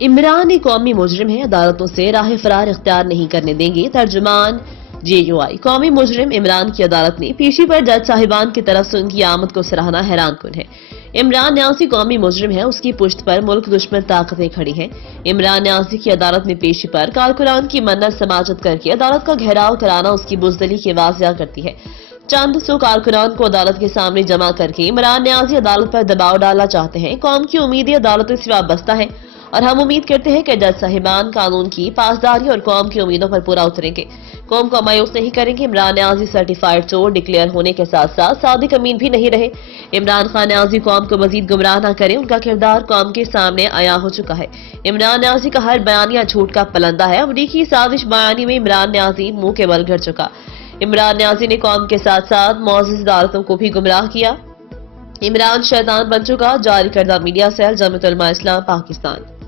عمران ایک قومی مجرم ہے، عدالتوں سے راہ فرار اختیار نہیں کرنے دیں گے۔ ترجمان JUI قومی مجرم عمران کی عدالت نے پیشی پر جج صاحبان کی طرف سے ان کی آمد کو سراہنا حیران کن ہے۔ عمران نیازی قومی مجرم ہے، اس کی پشت پر ملک دشمن طاقتیں کھڑی ہیں۔ عمران نیازی کی عدالت میں پیشی پر کارکنان کی منت سماجت کر کے عدالت کا گھیراؤ کرانا اس کی بزدلی کی واضح کرتی ہے۔ چند سو کارکنان کو عدالت کے سامنے جمع کر کے عمران نیازی عدالت پر دباؤ ڈالنا چاہتے ہیں۔ قوم کی امیدیں عدالتوں سے وابستہ ہیں اور ہم امید کرتے ہیں کہ جج صاحبان قانون کی پاسداری اور قوم کی امیدوں پر پورا اتریں گے، قوم کو مایوس نہیں کریں گے۔ عمران نیازی سرٹیفائیڈ چور ڈکلیئر ہونے کے ساتھ ساتھ صادق امین بھی نہیں رہے۔ عمران خان نیازی قوم کو مزید گمراہ نہ کریں، ان کا کردار قوم کے سامنے عیاں ہو چکا ہے۔ عمران نیازی کا ہر بیانیہ جھوٹ کا پلندہ ہے۔ امریکی سازش بیانی میں عمران نیازی منہ کے بل گر چکا۔ عمران نیازی نے قوم کے ساتھ ساتھ معزز عدالتوں کو بھی گمراہ کیا۔ عمران شیطان بن چکا۔ جاری کردہ میڈیا سیل جمعیت علماء اسلام پاکستان۔